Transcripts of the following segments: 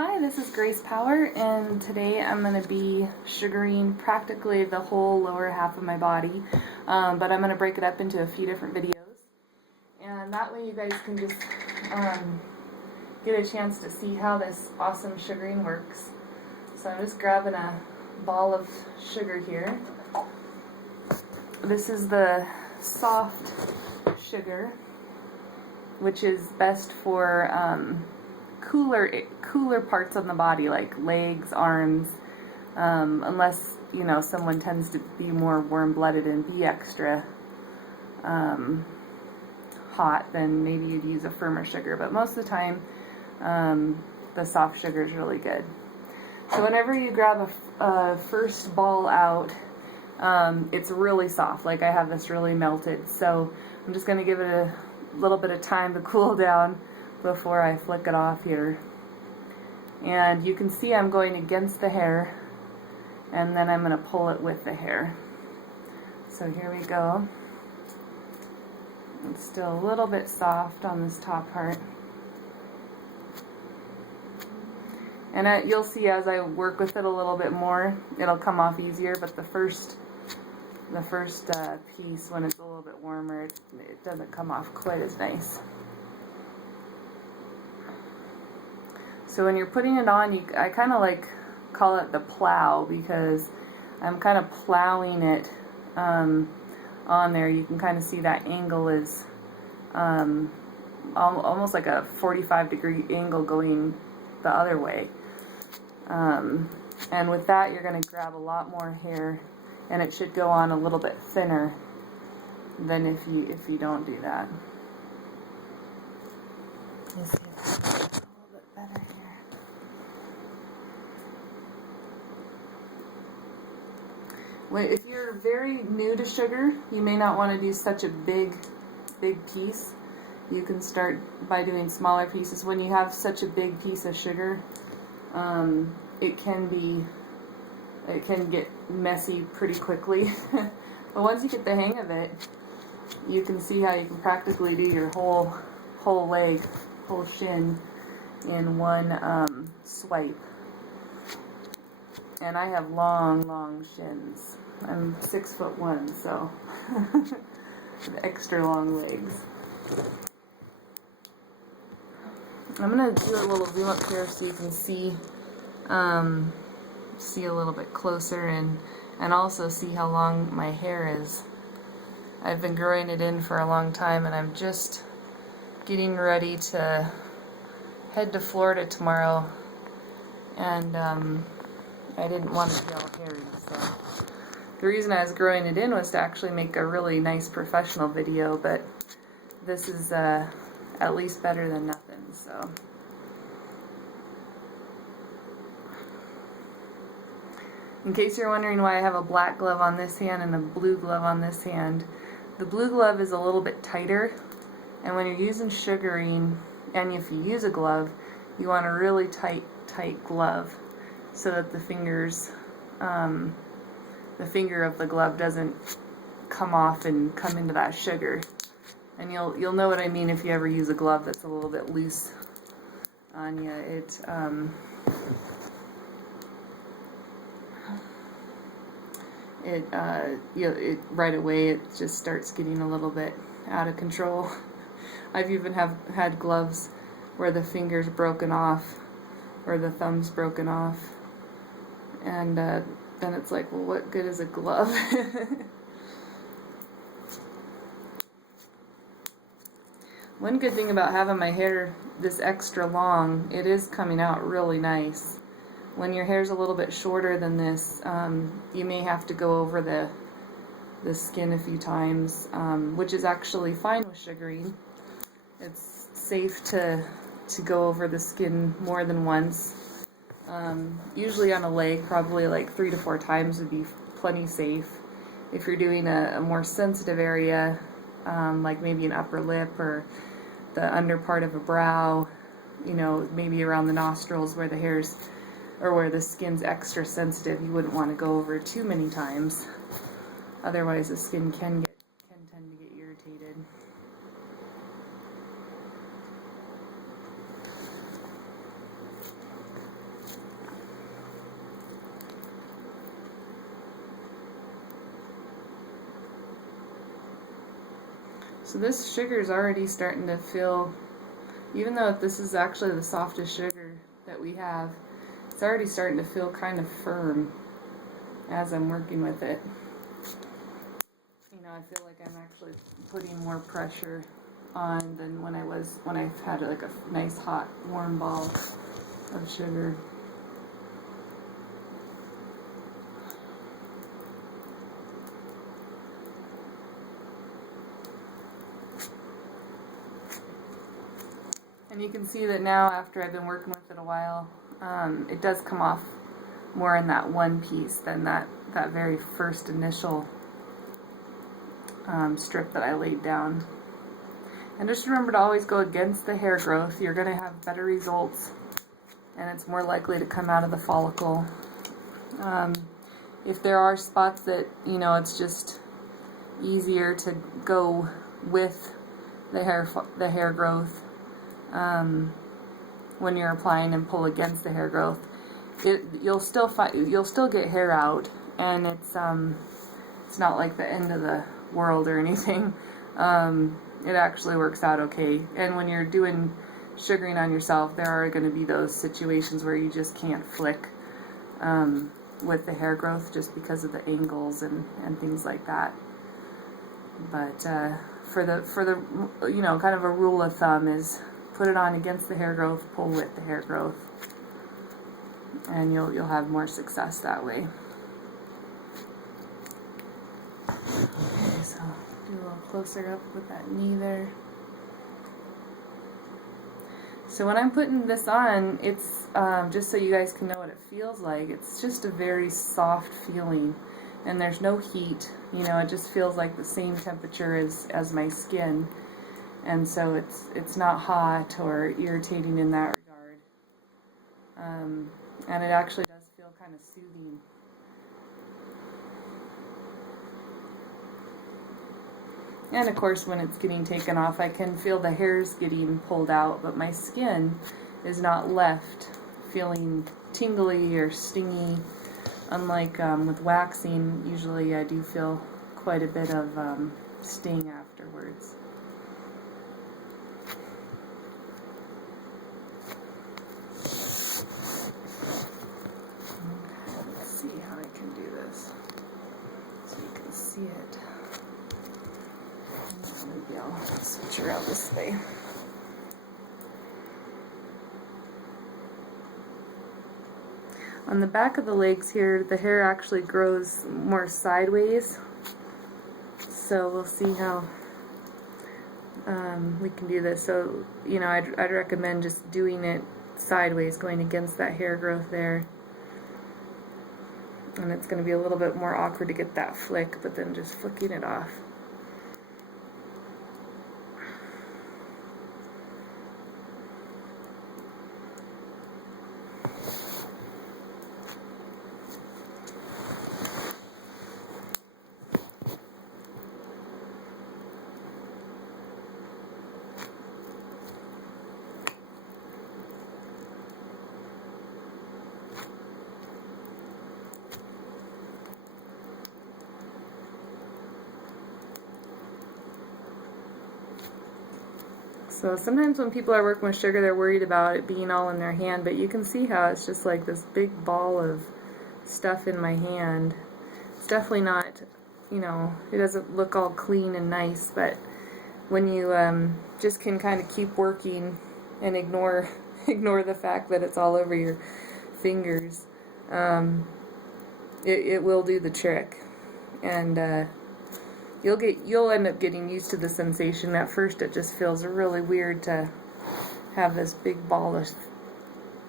Hi, this is Grace Power, and today I'm going to be sugaring practically the whole lower half of my body, but I'm going to break it up into a few different videos, and that way you guys can just get a chance to see how this awesome sugaring works. So I'm just grabbing a ball of sugar here. This is the soft sugar, which is best for cooler parts on the body, like legs, arms, unless someone tends to be more warm-blooded and be extra hot, then maybe you'd use a firmer sugar, but most of the time the soft sugar is really good. So whenever you grab a first ball out, it's really soft, like I have this really melted, so I'm just going to give it a little bit of time to cool down before I flick it off here. And you can see I'm going against the hair, and then I'm going to pull it with the hair. So here we go. It's still a little bit soft on this top part. And you'll see as I work with it a little bit more, it'll come off easier, but the first piece, when it's a little bit warmer, it doesn't come off quite as nice. So when you're putting it on, I kind of call it the plow, because I'm kind of plowing it on there. You can kind of see that angle is almost like a 45-degree angle going the other way. And with that, you're going to grab a lot more hair, and it should go on a little bit thinner than if you don't do that. Let's see if it's a little bit better here. If you're very new to sugar, you may not want to do such a big piece. You can start by doing smaller pieces. When you have such a big piece of sugar, it can get messy pretty quickly. But once you get the hang of it, you can see how you can practically do your whole leg, whole shin in one swipe. And I have long shins. I'm 6'1", so extra long legs. I'm gonna do a little zoom up here so you can see a little bit closer, and also see how long my hair is. I've been growing it in for a long time, and I'm just getting ready to head to Florida tomorrow, and I didn't want to be all hairy, so the reason I was growing it in was to actually make a really nice professional video, but this is at least better than nothing, so. In case you're wondering why I have a black glove on this hand and a blue glove on this hand, the blue glove is a little bit tighter, and when you're using sugaring, and if you use a glove, you want a really tight glove, so that the fingers, the finger of the glove doesn't come off and come into that sugar. And you'll know what I mean if you ever use a glove that's a little bit loose on you. It right away it just starts getting a little bit out of control. I've even had gloves where the finger's broken off, or the thumb's broken off. And then it's like, well, what good is a glove? One good thing about having my hair this extra long, it is coming out really nice. When your hair's a little bit shorter than this, you may have to go over the skin a few times, which is actually fine with sugaring. It's safe to go over the skin more than once. Usually on a leg, probably like 3 to 4 times would be plenty safe. If you're doing a more sensitive area, like maybe an upper lip or the under part of a brow, maybe around the nostrils where the hair's, or where the skin's extra sensitive, you wouldn't want to go over too many times. Otherwise the skin can tend to get irritated. So this sugar is already starting to feel, even though this is actually the softest sugar that we have, it's already starting to feel kind of firm as I'm working with it. You know, I feel like I'm actually putting more pressure on than when I've had like a nice hot warm ball of sugar. And you can see that now, after I've been working with it a while, it does come off more in that one piece than that very first initial strip that I laid down. And just remember to always go against the hair growth. You're going to have better results, and it's more likely to come out of the follicle. If there are spots that, you know, it's just easier to go with the hair growth, when you're applying and pull against the hair growth, you'll still get hair out, and it's not like the end of the world or anything. It actually works out okay. And when you're doing sugaring on yourself, there are going to be those situations where you just can't flick with the hair growth just because of the angles and things like that. But for the you know, kind of a rule of thumb is put it on against the hair growth, pull with the hair growth, and you'll have more success that way. Okay, so do a little closer up with that knee there. So when I'm putting this on, it's just so you guys can know what it feels like. It's just a very soft feeling, and there's no heat. You know, it just feels like the same temperature as my skin, and so it's not hot or irritating in that regard. And it actually does feel kind of soothing. And of course, when it's getting taken off, I can feel the hairs getting pulled out, but my skin is not left feeling tingly or stingy. Unlike with waxing, usually I do feel quite a bit of sting afterwards. Okay, let's see how I can do this so you can see it. Maybe I'll switch around this way. On the back of the legs here, the hair actually grows more sideways. So we'll see how we can do this. So, you know, I'd recommend just doing it sideways, going against that hair growth there. And it's going to be a little bit more awkward to get that flick, but then just flicking it off. So sometimes when people are working with sugar, they're worried about it being all in their hand, but you can see how it's just like this big ball of stuff in my hand. It's definitely not, you know, it doesn't look all clean and nice, but when you just can kind of keep working and ignore the fact that it's all over your fingers, it will do the trick. And you'll end up getting used to the sensation. At first it just feels really weird to have this big ball of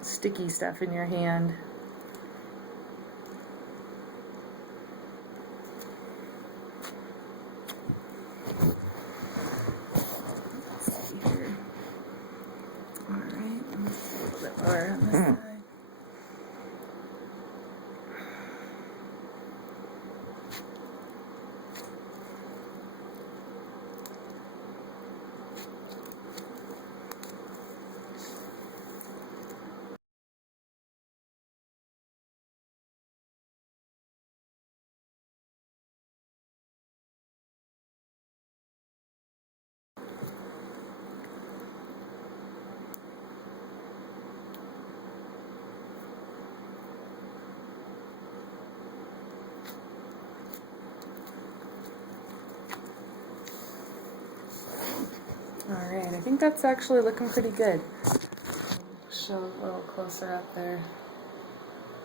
sticky stuff in your hand. Let's see here. Alright, let's see a little bit more on this side. I think that's actually looking pretty good. Show a little closer up there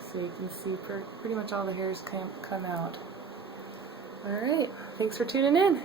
so you can see pretty much all the hairs come out. Alright, thanks for tuning in.